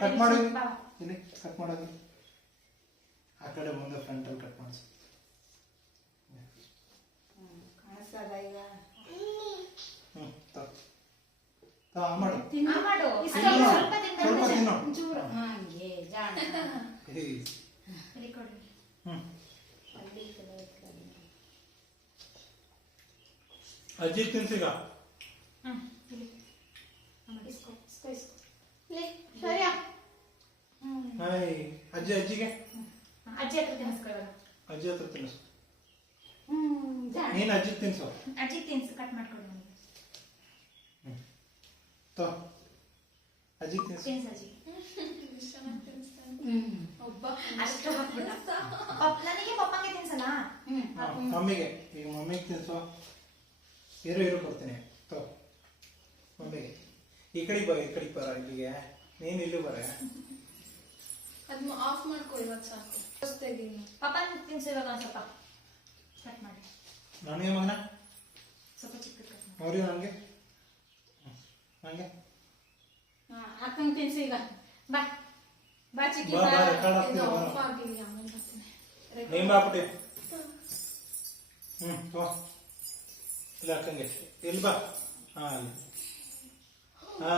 Cut ಮಾಡಿ. ಇಲ್ಲಿ cut ಮಾಡೋದು. ಆ ಕಡೆ ಮುಂದೆ ಫ್ರಂಟಲ್ಲಿ ಕಟ್ ಮಾಡಿಸು. ಅಲ್ಲಿ ಅಲ್ಲಿ. ಅಜ್ಜಿ ತಿನ್ಸೀಗ? ಹ್ಮ್, ಹಾಯ್ ಅಜ್ಜಿ ಅಜ್ಜಿಗೆ? ಅಜ್ಜಿ ಹತ್ರ ತಿನ್ನಿಸ್ಕೊ ಇವಾಗ. ಅಜ್ಜಿ ಹತ್ರ ತಿನ್ನಿಸು. ನೀನು ಅಜ್ಜಿ ತಿನ್ಸು. ಅಜ್ಜಿ ತಿನ್ಸು ಕಟ್ ಮಾಡ್ಕೊಡು ನನಗೆ ತೋ. ಅಜ್ಜಿ ತಿನ್ಸು. ತಿನ್ಸು ಅಜ್ಜಿ. ಅಷ್ಟು ಹಾಕ್ಬಿಡ ನನಗೆ ಪಪ್ಪಂಗೆ ತಿನ್ಸಲ್ಲ? ಮಮ್ಮಿಗೆ ಈಗ ಮಮ್ಮಿಗೆ ತಿನ್ಸು. ಇರು ಇರು ಕೊಡ್ತೀನಿ. ತೋ. ಮಮ್ಮಿಗೆ. ಈ ಕಡೆಗೆ ಬರ ಈ ಕಡೆಗೆ ಬರ ಇಲ್ಲಿಗೆ. ನೀನು ಇಲ್ಲೂ ಬರ. ಅದನ್ನ ಆಫ್ ಮಾಡ್ಕೊ ಇವತ್ತು ಸಾಕು ಹೊಸ್ದಾಗಿ ಪಪ್ಪನ್ ತಿನ್ಸು ಇವಾಗ ಒಂದ್ ಸ್ವಲ್ಪ ಕಟ್ ಮಾಡಿ ನನಗೆ ಮಗನ ಸ್ವಲ್ಪ ಚಿಕ್ಕ ಕಟ್ ಮಾಡಿ ಅವ್ರಿ ನನಗೆ ನನಗೆ ಹಾ, ಅಕ್ಕಂಗ್ ತಿನ್ಸು ಈಗ ಬಾ ಬಾ ಚಿಕ್ಕಿ ಬಾ ಬಾ ಬಾ ರೆಕಾರ್ಡ್ ಇದು ಆಗ್ತೀವಿ ಆಫ್ ಆಗಿಲ್ಲ ಆಮೇಲೆ ಬರ್ತೀನಿ ನೀನ್ ಬಾಪುಟಿ ಹ್ಮ್ ತೋ ಇಲ್ಲ ಅಕ್ಕಂಗೆ ಇಲ್ಲಿ ಬಾ ಹಾ ಅಲ್ಲಿ ಹಾ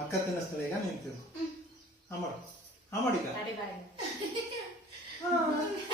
ಅಕ್ಕ ತಿನ್ನಿಸ್ತಾಳೆ ಈಗ ತಿನ್ನು ಹಾ ಮಾಡು. ಹಾ ಬಾಯಿ